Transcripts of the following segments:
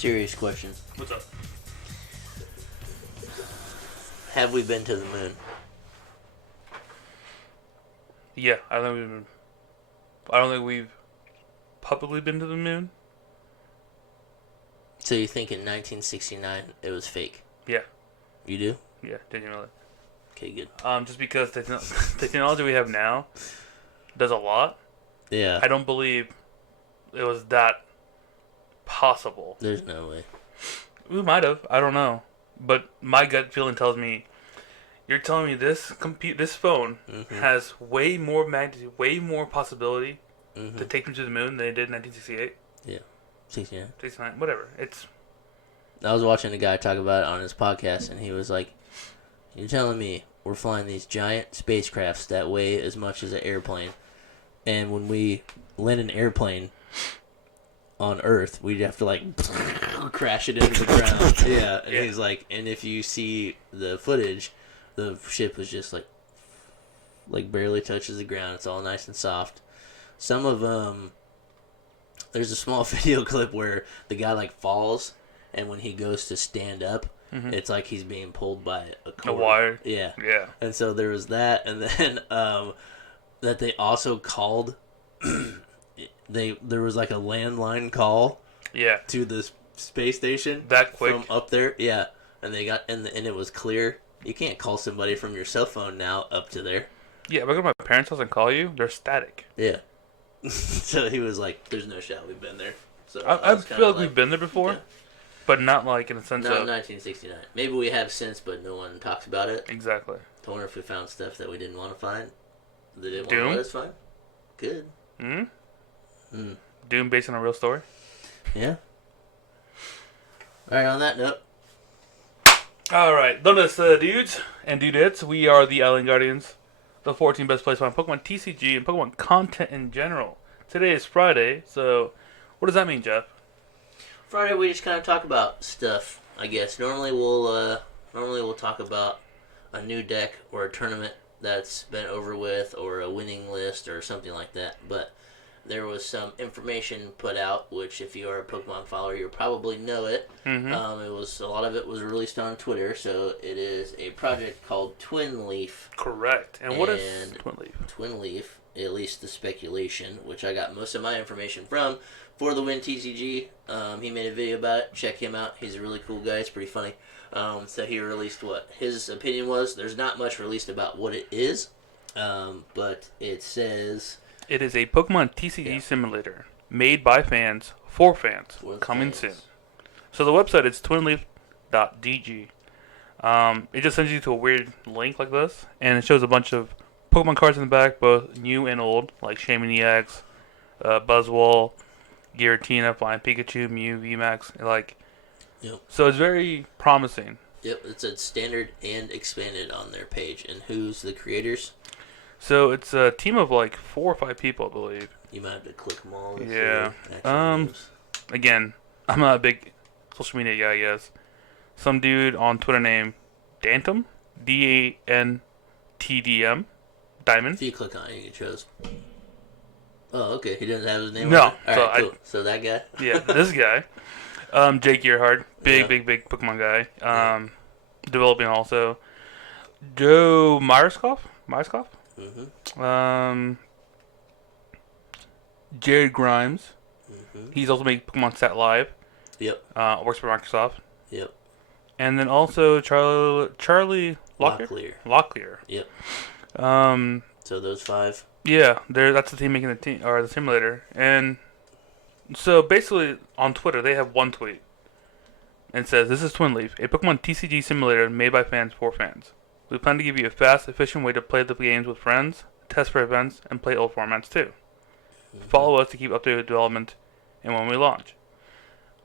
Serious question. What's up? Have we been to the moon? Yeah, I don't think we've publicly been to the moon. So you think in 1969 it was fake? Yeah. You do? Yeah, didn't you know that? Okay, good. Just because the technology we have now does a lot. Yeah. I don't believe it was that possible. There's no way. We might have. I don't know. But my gut feeling tells me, you're telling me this phone has way more magnitude, way more possibility to take them to the moon than it did in 1968? Yeah. 69. 69, whatever. I was watching a guy talk about it on his podcast, and he was like, you're telling me we're flying these giant spacecrafts that weigh as much as an airplane, and when we land an airplane on Earth, we'd have to, like, crash it into the ground. Yeah, and he's like, and if you see the footage, the ship was just, like barely touches the ground. It's all nice and soft. Some of there's a small video clip where the guy, like, falls, and when he goes to stand up, it's like he's being pulled by a cord. A wire? Yeah. Yeah. And so there was that, and then that they also called... There was, like, a landline call to the space station. That quick? From up there, yeah. And they got... And it was clear. You can't call somebody from your cell phone now up to there. Yeah, if I go to my parents' house and call you, they're static. Yeah. So he was like, there's no shot we've been there. So I feel like we've been there before, but not like in a sense not of... in 1969. Maybe we have since, but no one talks about it. Exactly. I wonder if we found stuff that we didn't want to find. They didn't Doom? want to let us find. Good. Doom based on a real story? Yeah. Alright, on that note. Alright, donde dudes and dudettes, we are the Island Guardians, the 14 best places on Pokemon TCG and Pokemon content in general. Today is Friday, so what does that mean, Jeff? Friday we just kind of talk about stuff, I guess. Normally we'll talk about a new deck or a tournament that's been over with, or a winning list or something like that. But there was some information put out, which if you are a Pokemon follower, you'll probably know it. Mm-hmm. A lot of it was released on Twitter, so it is a project called Twinleaf. Correct. And what is Twinleaf? Twinleaf, at least the speculation, which I got most of my information from, for the Win TCG. He made a video about it. Check him out. He's a really cool guy. It's pretty funny. So he released what his opinion was. There's not much released about what it is, but it says... It is a Pokemon TCG simulator made by fans for fans. Coming soon. So the website is twinleaf.dg. It just sends you to a weird link like this, and it shows a bunch of Pokemon cards in the back, both new and old, like Shaymin EX, Buzzwole, Giratina, Flying Pikachu, Mew, VMAX. So it's very promising. Yep, it said standard and expanded on their page. And who's the creators? So it's a team of like 4 or 5 people, I believe. You might have to click them all. Yeah. Again, I'm not a big social media guy, I guess. Some dude on Twitter named Dantum, DANTDM, Diamond. If you click on it, you chose. Oh, okay. He doesn't have his name No. on it? All right, cool. So that guy? Yeah, this guy. Jake Gearhart, big Pokemon guy. Developing also. Joe Myerscough? Mm-hmm. Jared Grimes. Mm-hmm. He's also making Pokemon Stat Live. Yep. Works for Microsoft. Yep. And then also Charlie Locklear. Yep. So those 5. Yeah, that's the team making the simulator. And so basically on Twitter they have one tweet. And it says, "This is Twinleaf, a Pokemon TCG simulator made by fans for fans. We plan to give you a fast, efficient way to play the games with friends, test for events, and play old formats too. Follow us to keep updated with development and when we launch."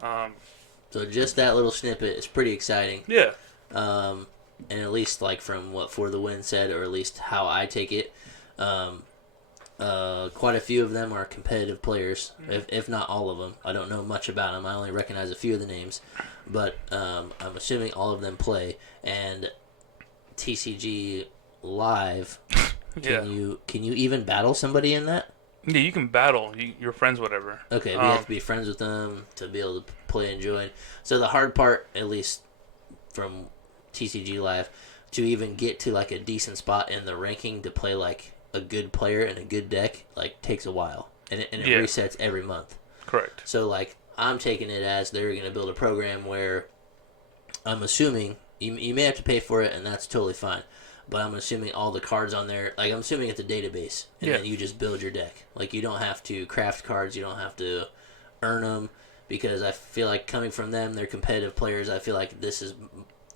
So just that little snippet is pretty exciting. Yeah. And at least like from what For the Win said, or at least how I take it, quite a few of them are competitive players, if not all of them. I don't know much about them. I only recognize a few of the names, but I'm assuming all of them play. And TCG Live, can you even battle somebody in that? Yeah, you can battle. You're friends, whatever. Okay, we have to be friends with them to be able to play and join. So the hard part, at least from TCG Live, to even get to like a decent spot in the ranking to play like a good player and a good deck, like takes a while, and it resets every month. Correct. So like I'm taking it as they're going to build a program where I'm assuming you may have to pay for it, and that's totally fine. But I'm assuming all the cards on there, like I'm assuming it's a database, and then you just build your deck. Like you don't have to craft cards, you don't have to earn them, because I feel like coming from them, they're competitive players. I feel like this is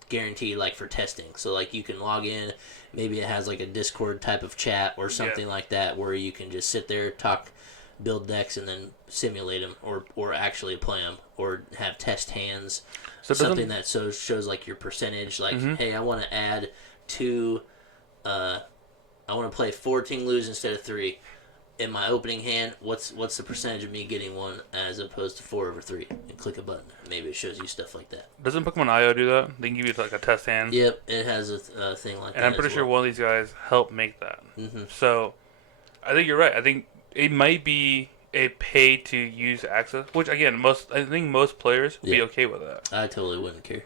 guaranteed like for testing. So like you can log in, maybe it has like a Discord type of chat or something like that where you can just sit there, talk, build decks, and then simulate them or actually play them or have test hands. So something that shows like your percentage. Like, hey, I want to add 2. I want to play 4 Ting-Lus instead of 3. In my opening hand, what's the percentage of me getting 1 as opposed to 4 over 3? And click a button. Maybe it shows you stuff like that. Doesn't Pokemon IO do that? They can give you like a test hand. Yep, it has a thing like that. And I'm pretty sure one of these guys helped make that. Mm-hmm. So, I think you're right. I think it might be a pay-to-use access, which again, I think most players would be okay with that. I totally wouldn't care.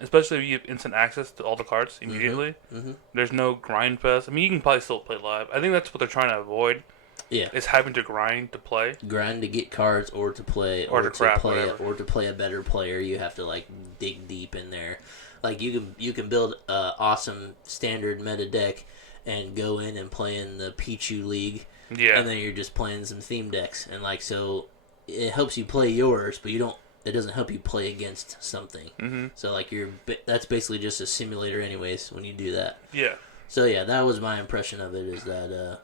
Especially if you have instant access to all the cards immediately. Mm-hmm. There's no grind fest. I mean, you can probably still play live. I think that's what they're trying to avoid. Yeah, is having to grind to play. Grind to get cards, or to play, or to craft, play, whatever. or to play a better player. You have to like dig deep in there. Like you can build a awesome standard meta deck and go in and play in the Pichu League. Yeah. And then you're just playing some theme decks, and like so, it helps you play yours, but it doesn't help you play against something. Mm-hmm. So like that's basically just a simulator, anyways. When you do that. Yeah. So yeah, that was my impression of it. Is that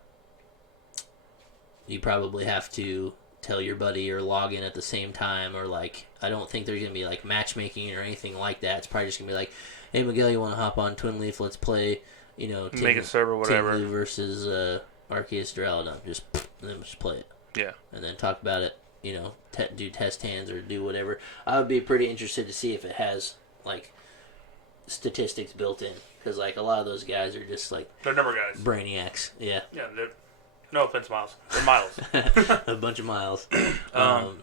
you probably have to tell your buddy or log in at the same time, or like I don't think there's gonna be like matchmaking or anything like that. It's probably just gonna be like, hey Miguel, you want to hop on Twinleaf? Let's play. Make a server, whatever. Ting-Lu versus Arceus Duraludon. Just play it. Yeah. And then talk about it. Do test hands or do whatever. I would be pretty interested to see if it has like statistics built in, because like a lot of those guys are just like they're number guys, brainiacs. Yeah. Yeah. No offense, Miles. They're Miles. A bunch of miles.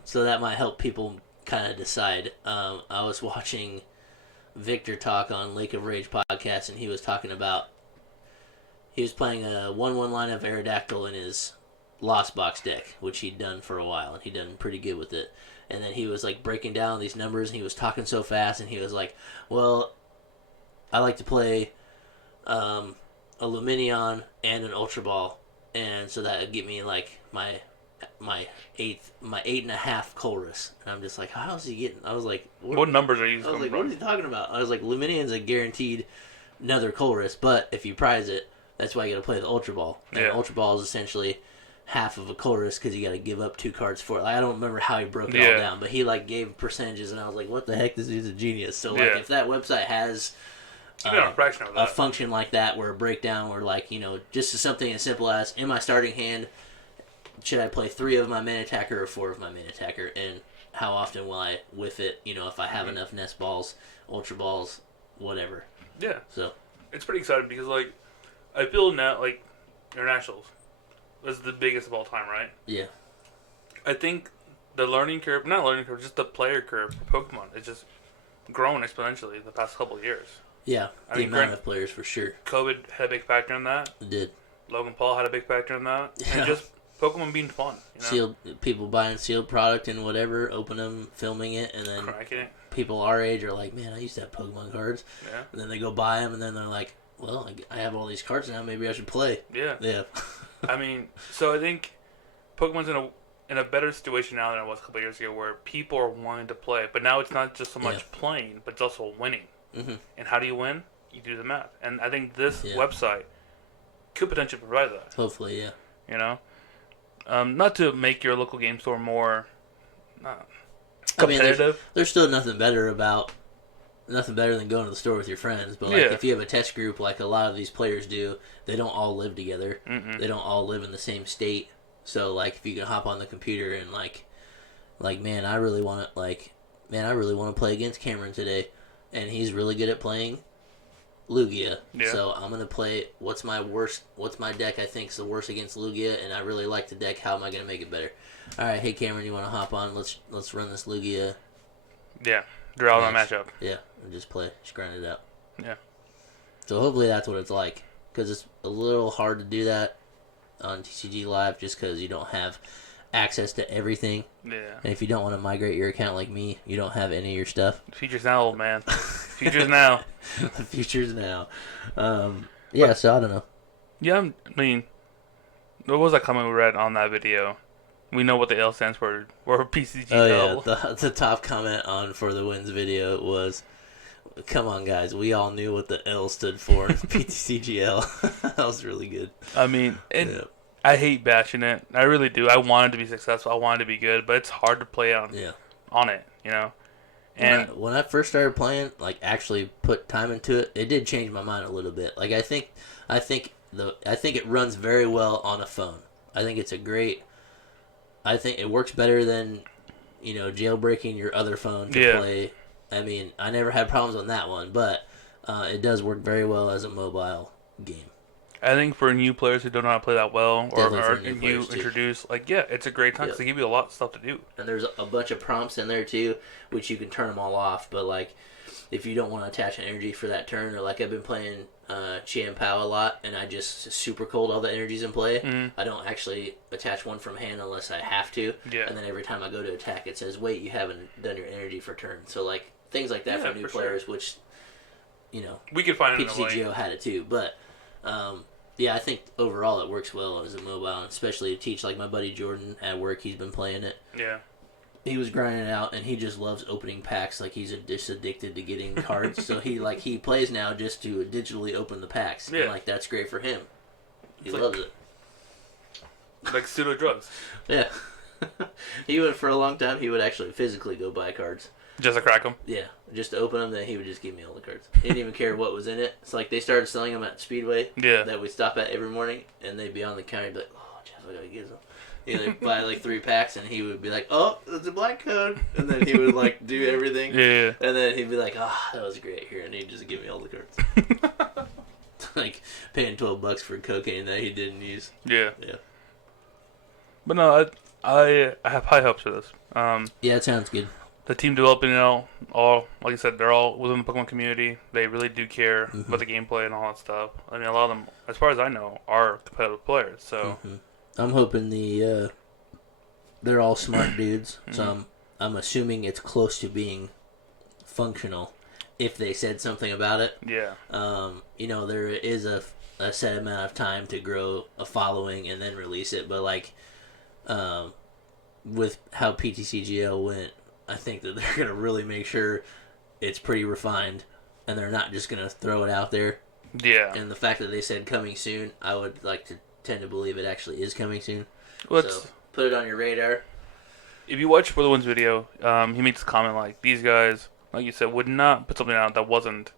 So that might help people kind of decide. I was watching Victor talk on Lake of Rage podcast, and he was talking about he was playing a 1/1 line of Aerodactyl in his Lost Box deck, which he'd done for a while, and he'd done pretty good with it. And then he was like breaking down these numbers, and he was talking so fast, and he was like, well, I like to play a Luminion and an Ultra Ball, and so that would get me like my 8.5 Colress. And I'm just like, how is he getting? I was like, what numbers are you using? I was like, what is he talking about? I was like, Luminion's a guaranteed another Colress, but if you prize it, that's why you got to play the Ultra Ball. And Ultra Ball is essentially half of a Colress because you got to give up 2 cards for it. Like, I don't remember how he broke it all down, but he like gave percentages, and I was like, what the heck? This dude's a genius. So like, if that website has a function like that, where a breakdown, where like just something as simple as, in my starting hand, should I play 3 of my main attacker or 4 of my main attacker, and how often will I whiff it? If I have enough Nest Balls, Ultra Balls, whatever. Yeah. So it's pretty exciting because like I feel now like Internationals is the biggest of all time, right? Yeah. I think the learning curve, not learning curve, just the player curve for Pokemon is just grown exponentially the past couple of years. Yeah, the amount of players for sure. COVID had a big factor in that. It did. Logan Paul had a big factor in that. Yeah. And just Pokemon being fun. Sealed people buying sealed product and whatever, open them, filming it, and then cracking it. People our age are like, man, I used to have Pokemon cards. Yeah. And then they go buy them, and then they're like, well, I have all these cards now. Maybe I should play. Yeah. Yeah. I mean, so I think Pokemon's in a better situation now than it was a couple of years ago, where people are wanting to play. But now it's not just so much playing, but it's also winning. Mm-hmm. And how do you win? You do the math. And I think this website could potentially provide that. Hopefully, yeah. Not to make your local game store more competitive. I mean, there's still nothing better than going to the store with your friends. But like, if you have a test group, like a lot of these players do, they don't all live together. Mm-mm. They don't all live in the same state. So like, if you can hop on the computer and like, man, I really want to play against Cameron today, and he's really good at playing. Lugia. Yeah. So I'm gonna play what's my deck I think is the worst against Lugia, and I really like the deck. How am I gonna make it better? All right, hey Cameron, you want to hop on? Let's run this Lugia. Yeah, draw my matchup. Yeah, and just grind it out. Yeah. So hopefully that's what it's like, because it's a little hard to do that on TCG Live, just because you don't have access to everything. Yeah. And if you don't want to migrate your account like me, you don't have any of your stuff. Future's now, old man. Future's now. The future's now. Yeah, so I don't know. Yeah, I mean, what was that comment we read on that video? We know what the L stands for. Or PCG Oh, yeah. The top comment on For the Wins video was, come on, guys. We all knew what the L stood for in PTCGL. That was really good. I mean, I hate bashing it. I really do. I want it to be successful. I want it to be good, but it's hard to play on it, you know? And when I first started playing, like actually put time into it, it did change my mind a little bit. Like I think it runs very well on a phone. I think it works better than, jailbreaking your other phone to play. I mean, I never had problems on that one, but it does work very well as a mobile game. I think for new players who don't know how to play that well, or new introduced, it's a great time because they give you a lot of stuff to do. And there's a bunch of prompts in there too, which you can turn them all off. But like, if you don't want to attach an energy for that turn, or like I've been playing Chian Pao a lot, and I just super cold all the energies in play. Mm-hmm. I don't actually attach one from hand unless I have to. Yeah. And then every time I go to attack, it says, "Wait, you haven't done your energy for turn." So like things like that for new players, which we could find PTCGO had it too, but. Yeah, I think overall it works well as a mobile, especially to teach. Like my buddy Jordan at work, he's been playing it. Yeah. He was grinding it out, and he just loves opening packs. Like he's just addicted to getting cards. So he plays now just to digitally open the packs. Yeah. And that's great for him. He loves it. Like pseudo drugs. Yeah. He would, for a long time, he would actually physically go buy cards. Just to crack them? Yeah, just to open them, then he would just give me all the cards. He didn't even care what was in it. It's like they started selling them at Speedway that we stop at every morning, and they'd be on the counter and be like, "Oh, Jeff, I gotta get some." They'd buy like 3 packs, and he would be like, "Oh, it's a black code," and then he would like do everything. Yeah. And then he'd be like, "Ah, that was great here," and he'd just give me all the cards. Like paying $12 for cocaine that he didn't use. Yeah. Yeah. But no, I have high hopes for this. Yeah, it sounds good. The team developing it all, like I said, they're all within the Pokemon community. They really do care about the gameplay and all that stuff. I mean, a lot of them, as far as I know, are competitive players. So I'm hoping they're all smart dudes. So I'm assuming it's close to being functional. If they said something about it, yeah. There is a set amount of time to grow a following and then release it. But like, with how PTCGL went. I think that they're going to really make sure it's pretty refined, and they're not just going to throw it out there. Yeah. And the fact that they said coming soon, I would like to tend to believe it actually is coming soon. So put it on your radar. If you watch For the Wins video, he makes a comment like, these guys, like you said, would not put something out that wasn't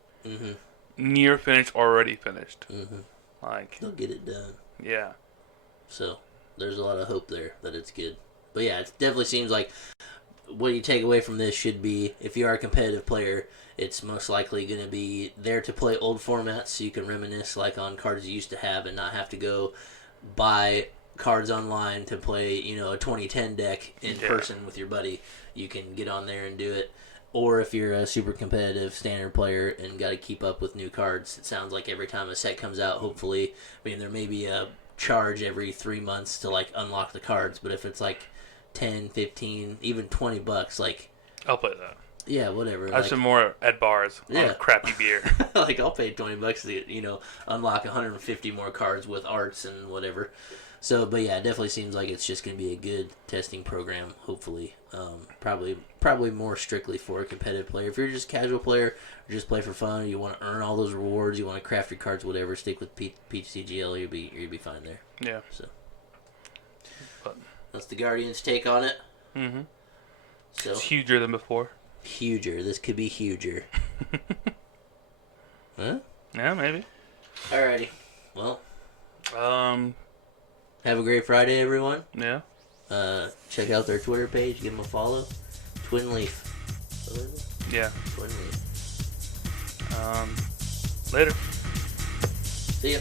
near finished, already finished. Like, they'll get it done. Yeah. So there's a lot of hope there that it's good. But yeah, it definitely seems like what you take away from this should be, if you are a competitive player, it's most likely going to be there to play old formats so you can reminisce like on cards you used to have and not have to go buy cards online to play, a 2010 deck in person with your buddy. You can get on there and do it. Or if you're a super competitive standard player and got to keep up with new cards, it sounds like every time a set comes out, hopefully, there may be a charge every 3 months to like unlock the cards, but if it's like 10, 15, even $20, like I'll play that. Yeah, whatever. I have some more at bars on crappy beer. Like I'll pay $20 to unlock 150 more cards with arts and whatever. So, but yeah, it definitely seems like it's just going to be a good testing program. Hopefully, probably more strictly for a competitive player. If you're just a casual player or just play for fun, or you want to earn all those rewards, you want to craft your cards, whatever. Stick with PCGL, you'll be fine there. Yeah. So. That's the Guardians' take on it. So it's huger than before. Huger. This could be huger. Huh? Yeah, maybe. Alrighty. Well. Have a great Friday, everyone. Yeah. Check out their Twitter page. Give them a follow. Twinleaf. Yeah. Twinleaf. Later. See ya.